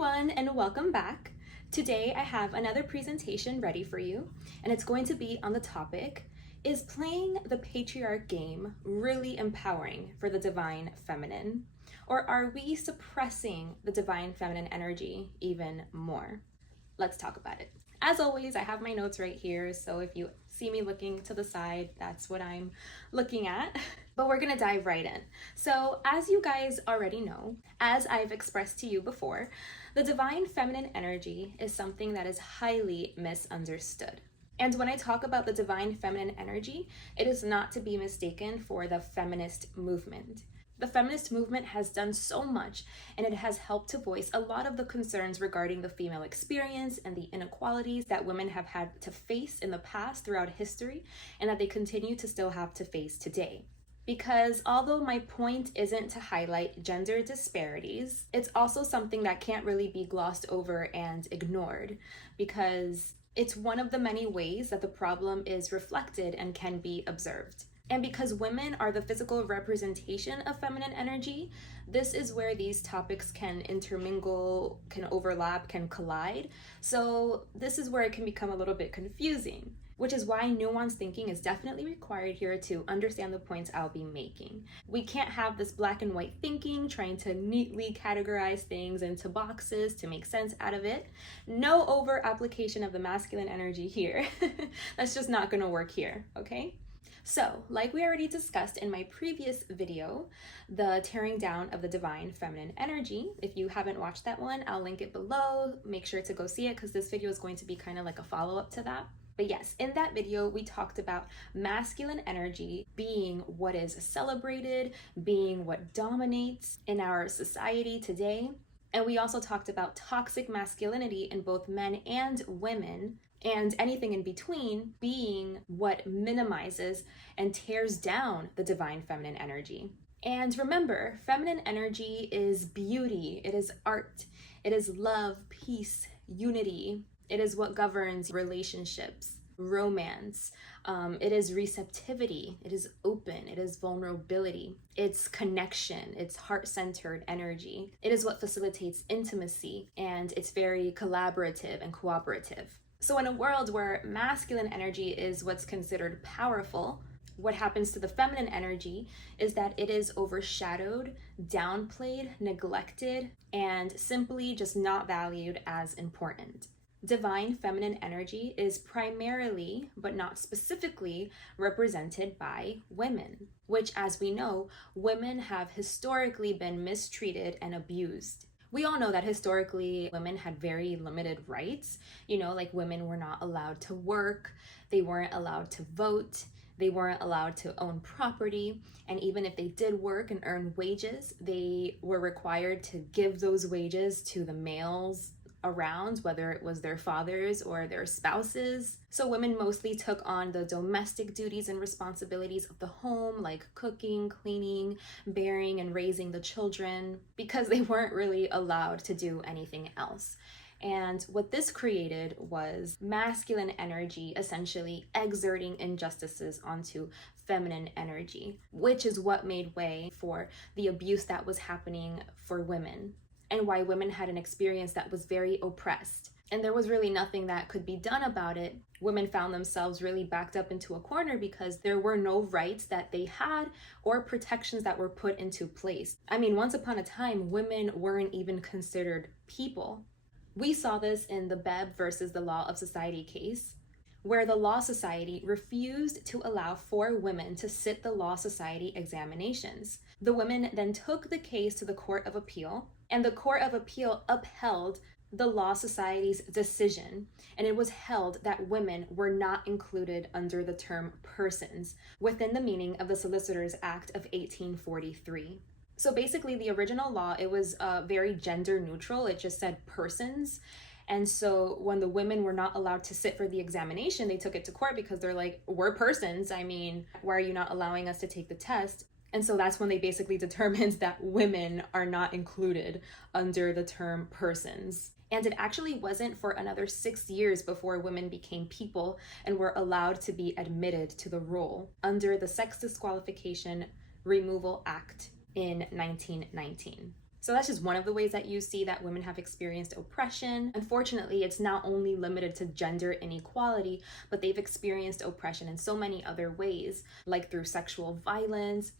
everyone, and welcome back. Today I have another presentation ready for you, and it's going to be on the topic, is playing the patriarch game really empowering for the divine feminine? Or are we suppressing the divine feminine energy even more? Let's talk about it. As always, I have my notes right here, so if you see me looking to the side, that's what I'm looking at. But we're gonna dive right in. So as you guys already know, as I've expressed to you before, the divine feminine energy is something that is highly misunderstood. And when I talk about the divine feminine energy, it is not to be mistaken for the feminist movement. The feminist movement has done so much, and it has helped to voice a lot of the concerns regarding the female experience and the inequalities that women have had to face in the past throughout history, and that they continue to still have to face today. Because although my point isn't to highlight gender disparities, it's also something that can't really be glossed over and ignored, because it's one of the many ways that the problem is reflected and can be observed. And because women are the physical representation of feminine energy, this is where these topics can intermingle, can overlap, can collide. So this is where it can become a little bit confusing, which is why nuanced thinking is definitely required here to understand the points I'll be making. We can't have this black and white thinking, trying to neatly categorize things into boxes to make sense out of it. No over application of the masculine energy here. That's just not gonna work here, okay? So, like we already discussed in my previous video, the tearing down of the divine feminine energy, if you haven't watched that one, I'll link it below. Make sure to go see it because this video is going to be kind of like a follow-up to that. But yes, in that video, we talked about masculine energy being what is celebrated, being what dominates in our society today. And we also talked about toxic masculinity in both men and women, and anything in between being what minimizes and tears down the divine feminine energy. And remember, feminine energy is beauty, it is art, it is love, peace, unity. It is what governs relationships, romance. It is receptivity, it is open, it is vulnerability, it's connection, it's heart-centered energy. It is what facilitates intimacy, and it's very collaborative and cooperative. So in a world where masculine energy is what's considered powerful, what happens to the feminine energy is that it is overshadowed, downplayed, neglected, and simply just not valued as important. Divine feminine energy is primarily, but not specifically, represented by women, which, as we know, women have historically been mistreated and abused. We all know that historically women had very limited rights. Like women were not allowed to work, they weren't allowed to vote, they weren't allowed to own property, and even if they did work and earn wages, they were required to give those wages to the males around, whether it was their fathers or their spouses. So women mostly took on the domestic duties and responsibilities of the home, like cooking, cleaning, bearing, and raising the children, because they weren't really allowed to do anything else. And what this created was masculine energy essentially exerting injustices onto feminine energy, which is what made way for the abuse that was happening for women, and why women had an experience that was very oppressed. And there was really nothing that could be done about it. Women found themselves really backed up into a corner because there were no rights that they had or protections that were put into place. I mean, once upon a time, women weren't even considered people. We saw this in the Bebb versus the Law of Society case, where the Law Society refused to allow 4 women to sit the Law Society examinations. The women then took the case to the Court of Appeal, and the Court of Appeal upheld the Law Society's decision, and it was held that women were not included under the term persons within the meaning of the Solicitors Act of 1843. So basically, the original law, it was very gender neutral. It just said persons. And so when the women were not allowed to sit for the examination, they took it to court because they're like, we're persons. I mean, why are you not allowing us to take the test? And so that's when they basically determined that women are not included under the term persons. And it actually wasn't for another 6 years before women became people and were allowed to be admitted to the role under the Sex Disqualification Removal Act in 1919. So that's just one of the ways that you see that women have experienced oppression. Unfortunately, it's not only limited to gender inequality, but they've experienced oppression in so many other ways, like through sexual violence,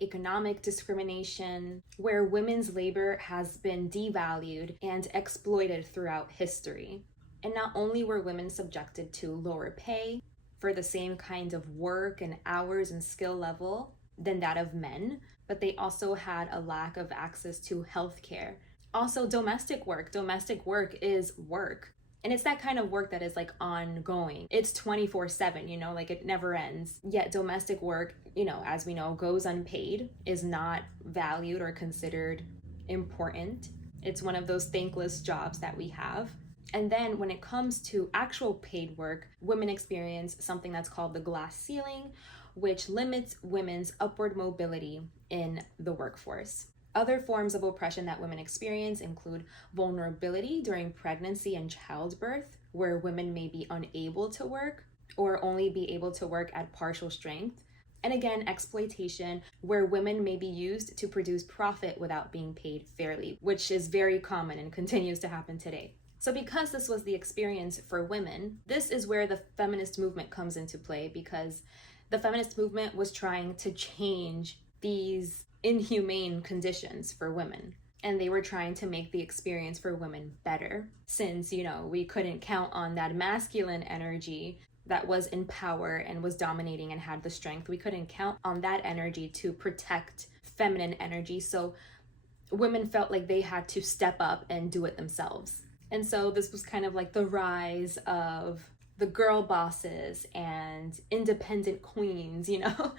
economic discrimination, where women's labor has been devalued and exploited throughout history. And not only were women subjected to lower pay for the same kind of work and hours and skill level than that of men, but they also had a lack of access to healthcare. Also, domestic work. Domestic work is work. And it's that kind of work that is like ongoing. It's 24/7, you know, like it never ends. Yet domestic work, you know, as we know, goes unpaid, is not valued or considered important. It's one of those thankless jobs that we have. And then when it comes to actual paid work, women experience something that's called the glass ceiling, which limits women's upward mobility in the workforce. Other forms of oppression that women experience include vulnerability during pregnancy and childbirth, where women may be unable to work or only be able to work at partial strength. And again, exploitation, where women may be used to produce profit without being paid fairly, which is very common and continues to happen today. So because this was the experience for women, this is where the feminist movement comes into play, because the feminist movement was trying to change these inhumane conditions for women. And they were trying to make the experience for women better, since, you know, we couldn't count on that masculine energy that was in power and was dominating and had the strength. We couldn't count on that energy to protect feminine energy. So women felt like they had to step up and do it themselves. And so this was kind of like the rise of the girl bosses and independent queens, you know,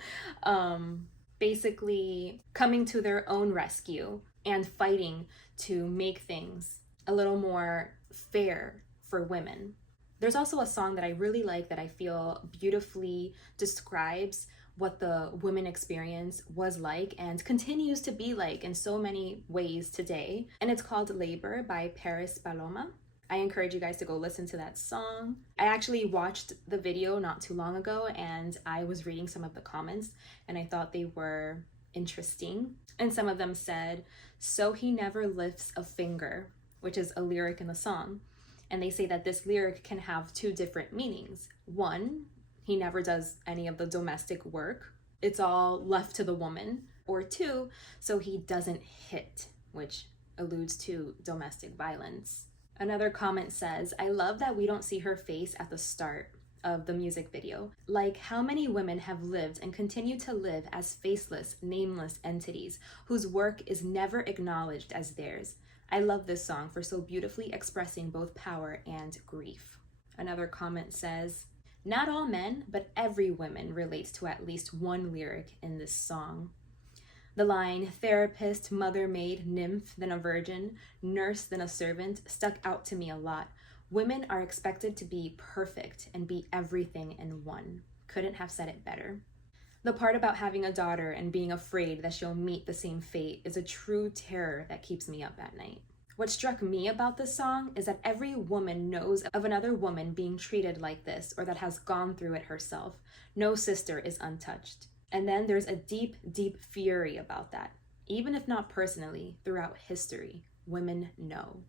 basically coming to their own rescue and fighting to make things a little more fair for women. There's also a song that I really like that I feel beautifully describes what the women experience was like and continues to be like in so many ways today. And it's called Labor by Paris Paloma. I encourage you guys to go listen to that song. I actually watched the video not too long ago, and I was reading some of the comments and I thought they were interesting. And some of them said, "So he never lifts a finger," which is a lyric in the song. And they say that this lyric can have two different meanings. One, he never does any of the domestic work. It's all left to the woman. Or two, so he doesn't hit, which alludes to domestic violence. Another comment says, "I love that we don't see her face at the start of the music video. Like, how many women have lived and continue to live as faceless, nameless entities whose work is never acknowledged as theirs. I love this song for so beautifully expressing both power and grief." Another comment says, "Not all men, but every woman relates to at least one lyric in this song." The line, "therapist, mother, maid, nymph, then a virgin, nurse, then a servant," stuck out to me a lot. Women are expected to be perfect and be everything in one. Couldn't have said it better. The part about having a daughter and being afraid that she'll meet the same fate is a true terror that keeps me up at night. What struck me about this song is that every woman knows of another woman being treated like this or that has gone through it herself. No sister is untouched. And then there's a deep, deep fury about that. Even if not personally, throughout history, women know.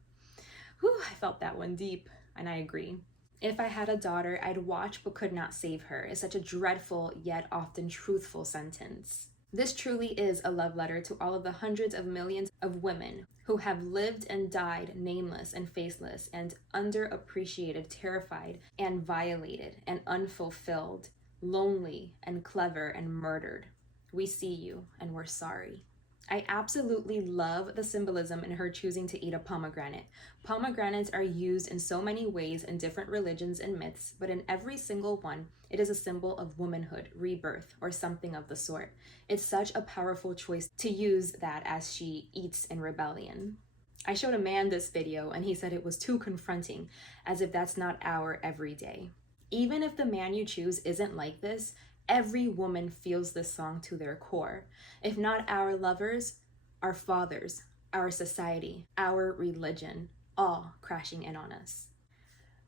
Whew, I felt that one deep, and I agree. "If I had a daughter, I'd watch but could not save her" is such a dreadful yet often truthful sentence. This truly is a love letter to all of the hundreds of millions of women who have lived and died nameless and faceless and underappreciated, terrified and violated and unfulfilled, lonely and clever and murdered. We see you and we're sorry. I absolutely love the symbolism in her choosing to eat a pomegranate. Pomegranates are used in so many ways in different religions and myths, but in every single one, it is a symbol of womanhood, rebirth, or something of the sort. It's such a powerful choice to use that as she eats in rebellion. I showed a man this video and he said it was too confronting, as if that's not our everyday. Even if the man you choose isn't like this, every woman feels this song to their core. If not our lovers, our fathers, our society, our religion, all crashing in on us.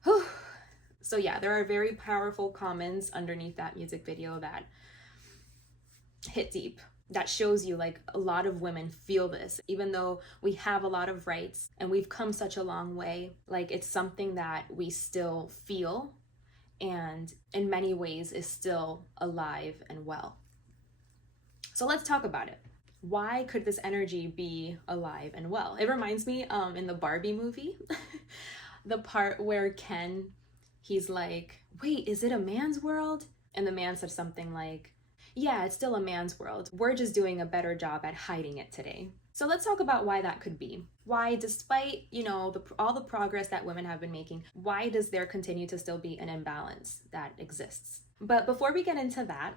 Whew. So yeah, there are very powerful comments underneath that music video that hit deep. that shows you like a lot of women feel this, even though we have a lot of rights and we've come such a long way. Like, it's something that we still feel and in many ways is still alive and well. So let's talk about it. Why could this energy be alive and well? It reminds me in the Barbie movie, the part where Ken, he's like, wait, is it a man's world? And the man said something like, yeah, it's still a man's world. We're just doing a better job at hiding it today. So let's talk about why that could be. Why, despite, all the progress that women have been making, why does there continue to still be an imbalance that exists? But before we get into that,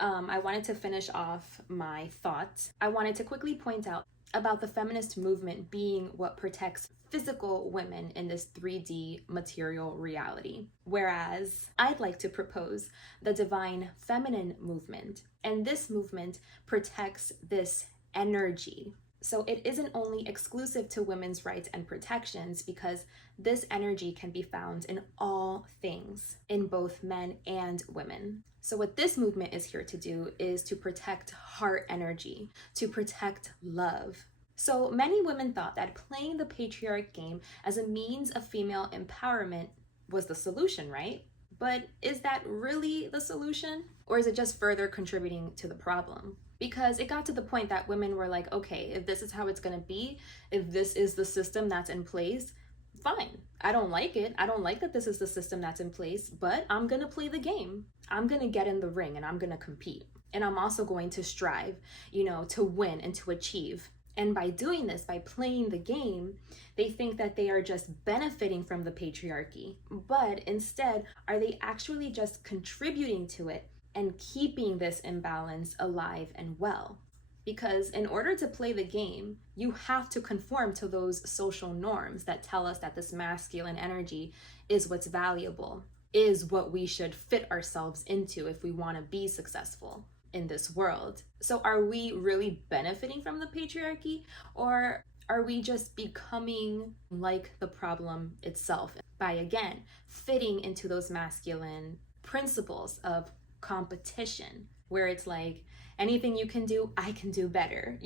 I wanted to finish off my thoughts. I wanted to quickly point out about the feminist movement being what protects physical women in this 3D material reality. Whereas I'd like to propose the divine feminine movement. And this movement protects this energy. So it isn't only exclusive to women's rights and protections, because this energy can be found in all things, in both men and women. So what this movement is here to do is to protect heart energy, to protect love. So many women thought that playing the patriarch game as a means of female empowerment was the solution, right? But is that really the solution? Or is it just further contributing to the problem? Because it got to the point that women were like, okay, if this is how it's gonna be, if this is the system that's in place, fine. I don't like it. I don't like that this is the system that's in place, but I'm gonna play the game. I'm gonna get in the ring and I'm gonna compete. And I'm also going to strive, to win and to achieve. And by doing this, by playing the game, they think that they are just benefiting from the patriarchy. But instead, are they actually just contributing to it and keeping this imbalance alive and well? Because in order to play the game, you have to conform to those social norms that tell us that this masculine energy is what's valuable, is what we should fit ourselves into if we want to be successful in this world. So are we really benefiting from the patriarchy, or are we just becoming like the problem itself by, again, fitting into those masculine principles of competition, where it's like, anything you can do, I can do better,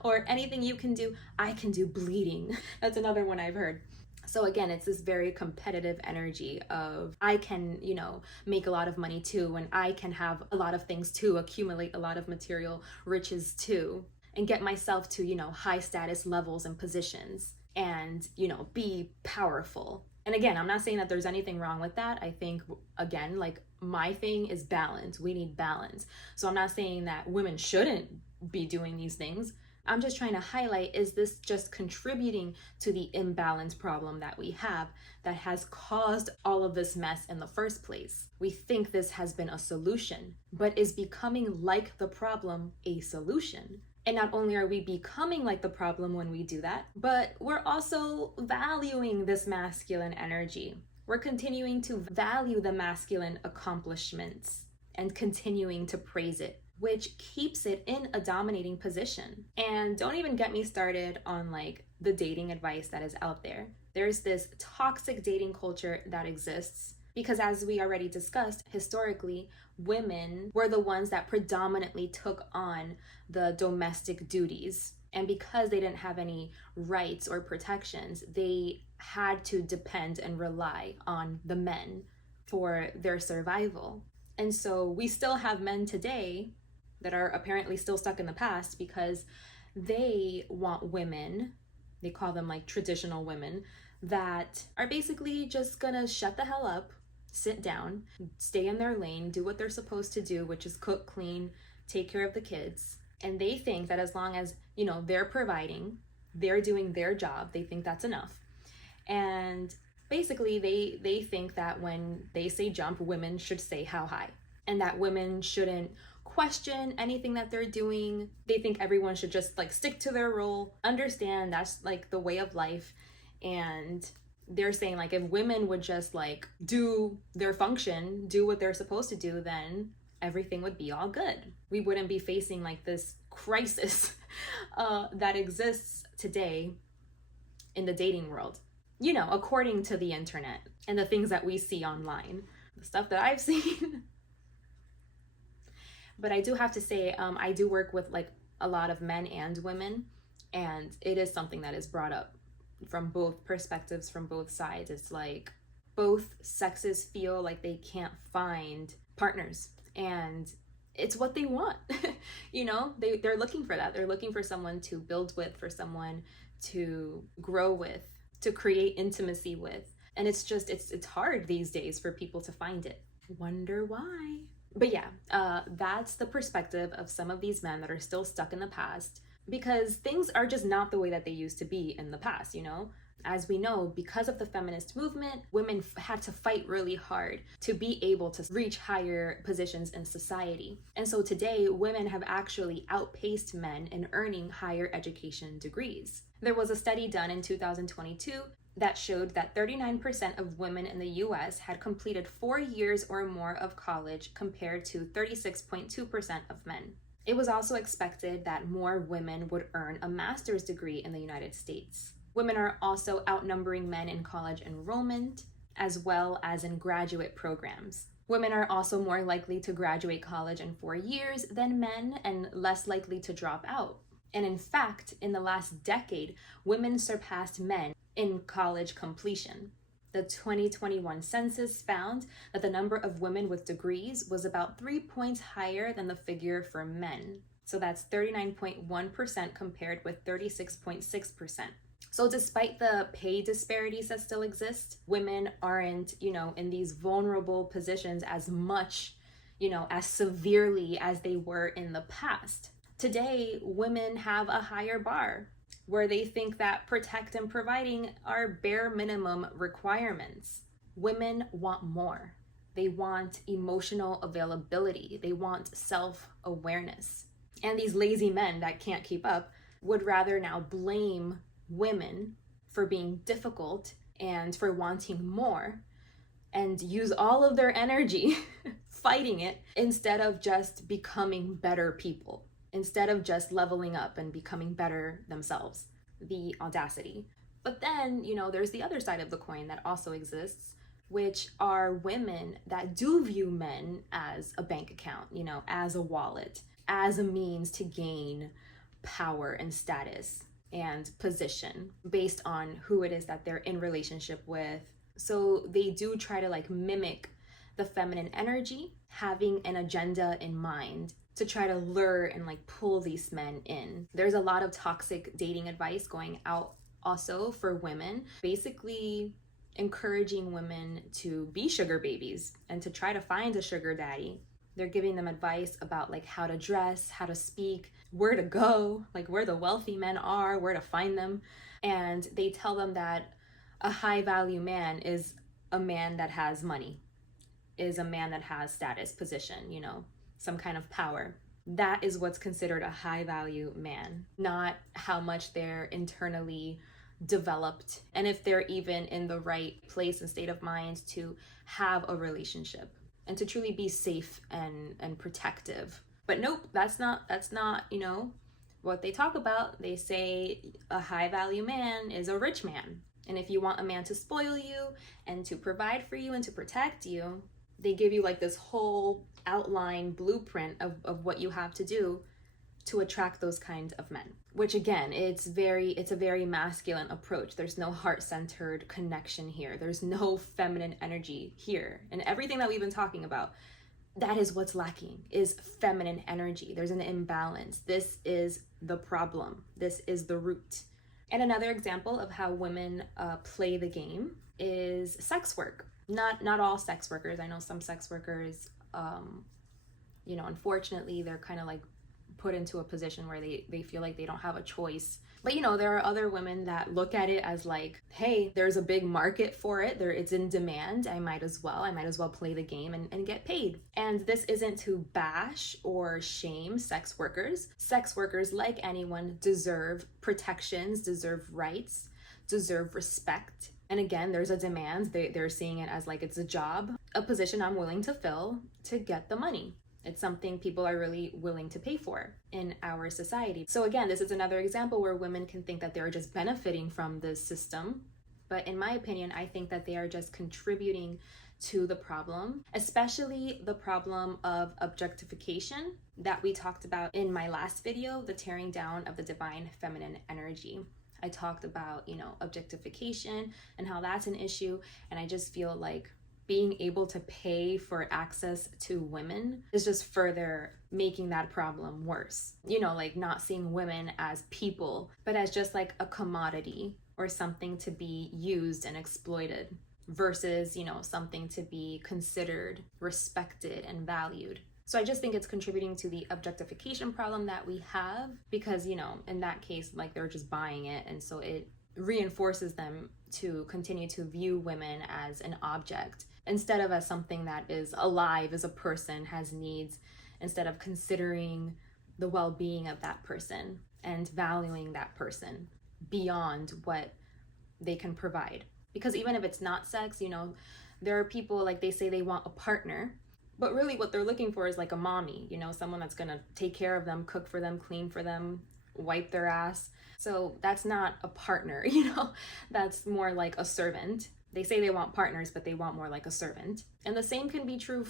or anything you can do, I can do bleeding. That's another one I've heard. So again, it's this very competitive energy of, I can, make a lot of money too, and I can have a lot of things too, accumulate a lot of material riches too, and get myself to, high status levels and positions, and, be powerful. And again, I'm not saying that there's anything wrong with that. I think, again, like, my thing is balance. We need balance. So I'm not saying that women shouldn't be doing these things. I'm just trying to highlight, is this just contributing to the imbalance problem that we have that has caused all of this mess in the first place? We think this has been a solution, but is becoming like the problem a solution? And not only are we becoming like the problem when we do that, but we're also valuing this masculine energy. We're continuing to value the masculine accomplishments and continuing to praise it, which keeps it in a dominating position. And don't even get me started on like the dating advice that is out there. There's this toxic dating culture that exists because, as we already discussed, historically, women were the ones that predominantly took on the domestic duties. And because they didn't have any rights or protections, they had to depend and rely on the men for their survival. And so we still have men today that are apparently still stuck in the past because they want women, they call them like traditional women, that are basically just gonna shut the hell up, sit down, stay in their lane, do what they're supposed to do, which is cook, clean, take care of the kids. And they think that as long as, they're providing, they're doing their job, they think that's enough. And basically they think that when they say jump, women should say how high, and that women shouldn't question anything that they're doing. They think everyone should just like stick to their role, understand that's like the way of life. And they're saying like, if women would just like do their function, do what they're supposed to do, then everything would be all good. We wouldn't be facing like this crisis that exists today in the dating world, according to the internet and the things that we see online, the stuff that I've seen. But I do have to say, I do work with like a lot of men and women, and it is something that is brought up from both perspectives, from both sides. It's like both sexes feel like they can't find partners, and it's what they want. You know, they're looking for that. They're looking for someone to build with, for someone to grow with, to create intimacy with. And it's just, it's hard these days for people to find it. Wonder why? But yeah, that's the perspective of some of these men that are still stuck in the past, because things are just not the way that they used to be in the past, you know? As we know, because of the feminist movement, women had to fight really hard to be able to reach higher positions in society. And so today, women have actually outpaced men in earning higher education degrees. There was a study done in 2022 that showed that 39% of women in the US had completed 4 years or more of college compared to 36.2% of men. It was also expected that more women would earn a master's degree in the United States. Women are also outnumbering men in college enrollment, as well as in graduate programs. Women are also more likely to graduate college in 4 years than men, and less likely to drop out. And in fact, in the last decade, women surpassed men in college completion. The 2021 census found that the number of women with degrees was about 3 points higher than the figure for men. So that's 39.1% compared with 36.6%. So despite the pay disparities that still exist, women aren't, you know, in these vulnerable positions as much, you know, as severely as they were in the past. Today, women have a higher bar where they think that protect and providing are bare minimum requirements. Women want more. They want emotional availability. They want self-awareness. And these lazy men that can't keep up would rather now blame women for being difficult and for wanting more, and use all of their energy fighting it instead of just becoming better people, instead of just leveling up and becoming better themselves. The audacity. But then, you know, there's the other side of the coin that also exists, which are women that do view men as a bank account, you know, as a wallet, as a means to gain power and status and position based on who it is that they're in relationship with. So they do try to like mimic the feminine energy, having an agenda in mind to try to lure and like pull these men in. There's a lot of toxic dating advice going out also for women, basically encouraging women to be sugar babies and to try to find a sugar daddy. They're giving them advice about like how to dress, how to speak, where to go, like where the wealthy men are, where to find them. And they tell them that a high value man is a man that has money, is a man that has status, position, you know, some kind of power. That is what's considered a high value man, not how much they're internally developed and if they're even in the right place and state of mind to have a relationship and to truly be safe and protective. But nope, that's not, you know, what they talk about. They say a high value man is a rich man. And if you want a man to spoil you and to provide for you and to protect you, they give you like this whole outline blueprint of what you have to do to attract those kinds of men, which again, it's a very masculine approach. There's no heart-centered connection here. There's no feminine energy here. And everything that we've been talking about, that is what's lacking, is feminine energy. There's an imbalance. This is the problem. This is the root. And another example of how women play the game is sex work. Not all sex workers. I know some sex workers, you know, unfortunately, they're kind of like put into a position where they feel like they don't have a choice. But you know, there are other women that look at it as like, hey, there's a big market for it. It's in demand. I might as well play the game and get paid. And this isn't to bash or shame sex workers. Sex workers, like anyone, deserve protections, deserve rights, deserve respect. And again, there's a demand. They're seeing it as like it's a job, a position I'm willing to fill to get the money. It's something people are really willing to pay for in our society. So again, this is another example where women can think that they're just benefiting from this system. But in my opinion, I think that they are just contributing to the problem, especially the problem of objectification that we talked about in my last video, the tearing down of the divine feminine energy. I talked about, objectification and how that's an issue. And I just feel like being able to pay for access to women is just further making that problem worse. Like not seeing women as people, but as just like a commodity or something to be used and exploited versus, something to be considered, respected, and valued. So I just think it's contributing to the objectification problem that we have because, in that case, like they're just buying it. And so it reinforces them to continue to view women as an object instead of as something that is alive, as a person, has needs, instead of considering the well-being of that person and valuing that person beyond what they can provide. Because even if it's not sex, there are people, like, they say they want a partner, but really what they're looking for is like a mommy, someone that's gonna take care of them, cook for them, clean for them, wipe their ass. So that's not a partner, that's more like a servant. They say they want partners, but they want more like a servant. And the same can be true,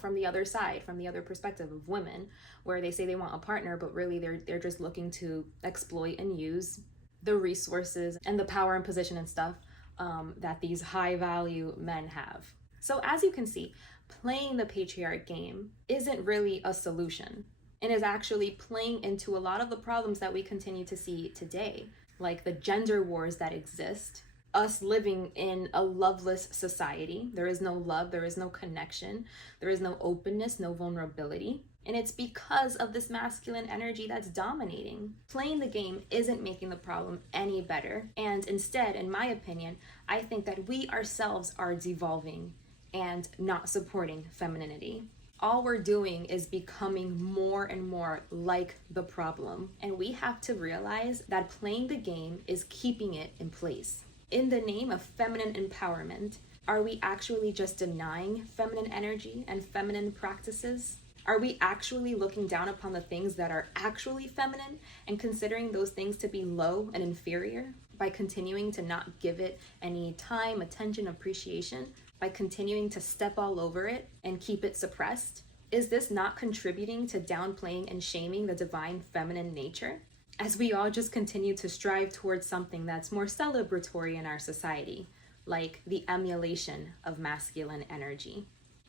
from the other side, from the other perspective of women, where they say they want a partner, but really they're just looking to exploit and use the resources and the power and position and stuff that these high value men have. So as you can see, playing the patriarch game isn't really a solution and is actually playing into a lot of the problems that we continue to see today, like the gender wars that exist, us living in a loveless society. There is no love, there is no connection, there is no openness, no vulnerability. And it's because of this masculine energy that's dominating. Playing the game isn't making the problem any better. And instead, in my opinion, I think that we ourselves are devolving and not supporting femininity. All we're doing is becoming more and more like the problem. And we have to realize that playing the game is keeping it in place. In the name of feminine empowerment, are we actually just denying feminine energy and feminine practices? Are we actually looking down upon the things that are actually feminine and considering those things to be low and inferior by continuing to not give it any time, attention, appreciation, by continuing to step all over it and keep it suppressed? Is this not contributing to downplaying and shaming the divine feminine nature? As we all just continue to strive towards something that's more celebratory in our society, like the emulation of masculine energy.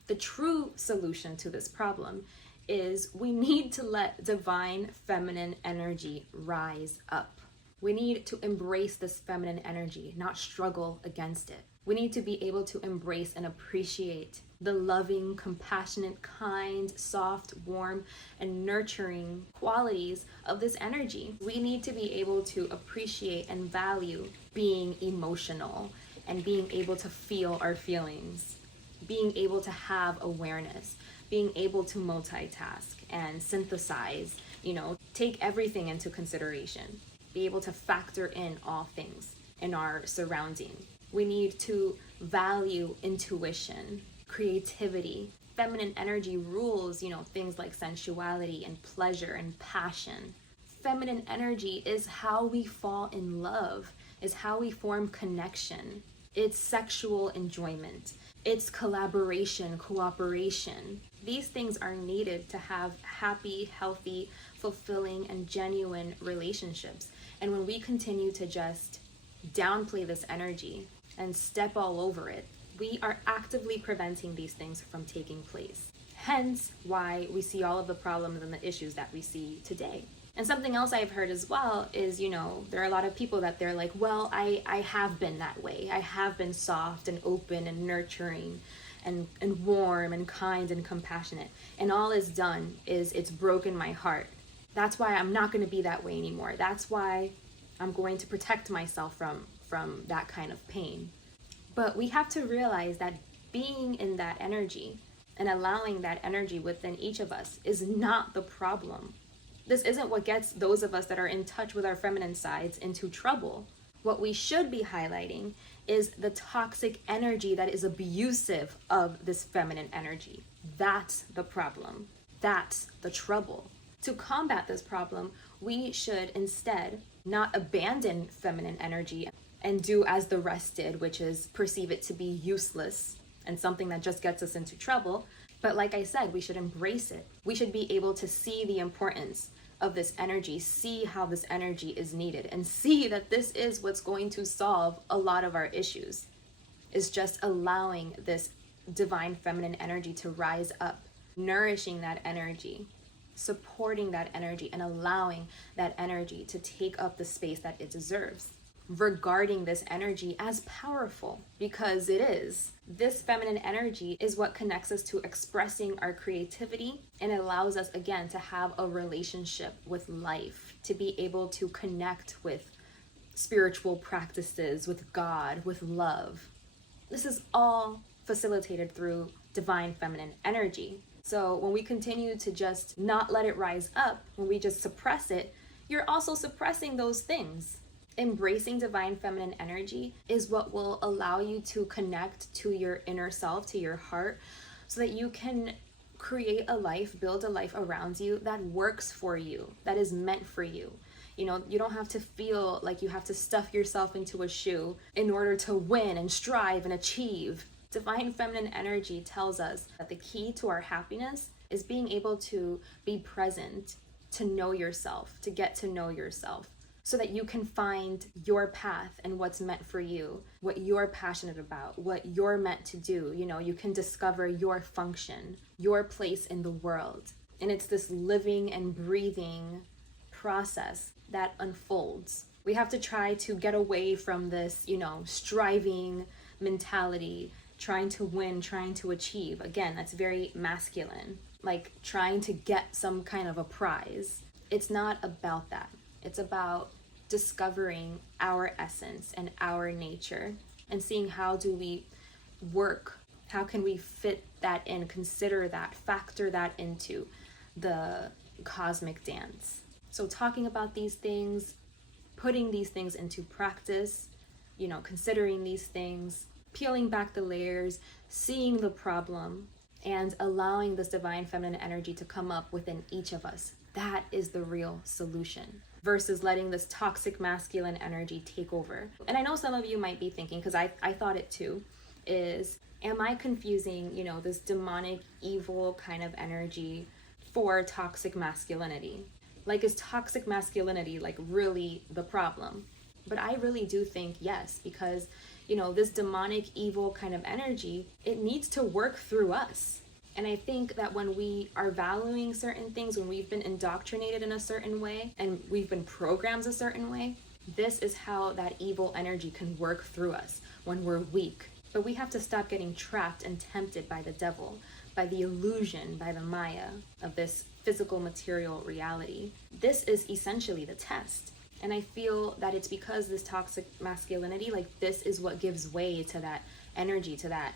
The true solution to this problem is we need to let divine feminine energy rise up. We need to embrace this feminine energy, not struggle against it. We need to be able to embrace and appreciate the loving, compassionate, kind, soft, warm, and nurturing qualities of this energy. We need to be able to appreciate and value being emotional and being able to feel our feelings, being able to have awareness, being able to multitask and synthesize, take everything into consideration, be able to factor in all things in our surrounding. We need to value intuition, creativity. Feminine energy rules, things like sensuality and pleasure and passion. Feminine energy is how we fall in love, is how we form connection. It's sexual enjoyment. It's collaboration, cooperation. These things are needed to have happy, healthy, fulfilling, and genuine relationships. And when we continue to just downplay this energy and step all over it, we are actively preventing these things from taking place. Hence why we see all of the problems and the issues that we see today. And something else I've heard as well is, there are a lot of people that they're like, well, I have been that way. I have been soft and open and nurturing and warm and kind and compassionate. And all it's done is it's broken my heart. That's why I'm not going to be that way anymore. That's why I'm going to protect myself from that kind of pain. But we have to realize that being in that energy and allowing that energy within each of us is not the problem. This isn't what gets those of us that are in touch with our feminine sides into trouble. What we should be highlighting is the toxic energy that is abusive of this feminine energy. That's the problem. That's the trouble. To combat this problem, we should instead not abandon feminine energy and do as the rest did, which is perceive it to be useless and something that just gets us into trouble. But like I said, we should embrace it. We should be able to see the importance of this energy, see how this energy is needed, and see that this is what's going to solve a lot of our issues. Is just allowing this divine feminine energy to rise up, nourishing that energy, supporting that energy, and allowing that energy to take up the space that it deserves. Regarding this energy as powerful, because it is. This feminine energy is what connects us to expressing our creativity, and it allows us, again, to have a relationship with life, to be able to connect with spiritual practices, with God, with love. This is all facilitated through divine feminine energy. So when we continue to just not let it rise up, when we just suppress it, you're also suppressing those things. Embracing divine feminine energy is what will allow you to connect to your inner self, to your heart, so that you can create a life, build a life around you that works for you, that is meant for you. You know, you don't have to feel like you have to stuff yourself into a shoe in order to win and strive and achieve. Divine feminine energy tells us that the key to our happiness is being able to be present, to know yourself, to get to know yourself, so that you can find your path and what's meant for you, what you're passionate about, what you're meant to do. You know, you can discover your function, your place in the world. And it's this living and breathing process that unfolds. We have to try to get away from this, striving mentality, trying to win, trying to achieve. Again, that's very masculine, like trying to get some kind of a prize. It's not about that. It's about discovering our essence and our nature and seeing how do we work, how can we fit that in, consider that, factor that into the cosmic dance. So talking about these things, putting these things into practice, considering these things, peeling back the layers, seeing the problem, and allowing this divine feminine energy to come up within each of us. That is the real solution, versus letting this toxic masculine energy take over. And I know some of you might be thinking, because I thought it too, is, am I confusing, this demonic, evil kind of energy for toxic masculinity? Like, is toxic masculinity like really the problem? But I really do think yes, because, this demonic, evil kind of energy, it needs to work through us. And I think that when we are valuing certain things, when we've been indoctrinated in a certain way and we've been programmed a certain way, this is how that evil energy can work through us when we're weak. But we have to stop getting trapped and tempted by the devil, by the illusion, by the Maya of this physical material reality. This is essentially the test. And I feel that it's because this toxic masculinity, like this is what gives way to that energy, to that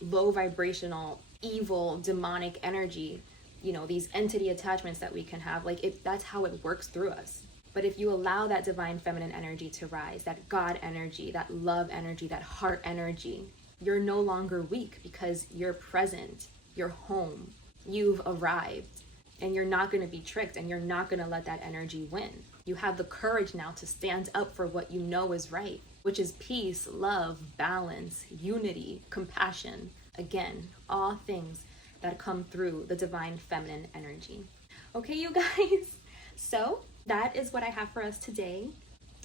low vibrational, evil, demonic energy, these entity attachments that we can have, that's how it works through us. But if you allow that divine feminine energy to rise, that God energy, that love energy, that heart energy, you're no longer weak because you're present, you're home, you've arrived, and you're not going to be tricked, and you're not going to let that energy win. You have the courage now to stand up for what you know is right, which is peace, love, balance, unity, compassion. Again, all things that come through the divine feminine energy. Okay, you guys? So that is what I have for us today.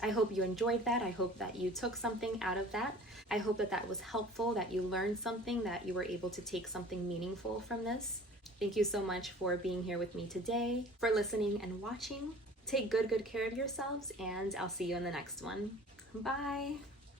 I hope you enjoyed that. I hope that you took something out of that. I hope that that was helpful, that you learned something, that you were able to take something meaningful from this. Thank you so much for being here with me today, for listening and watching. Take good care of yourselves, and I'll see you in the next one. Bye.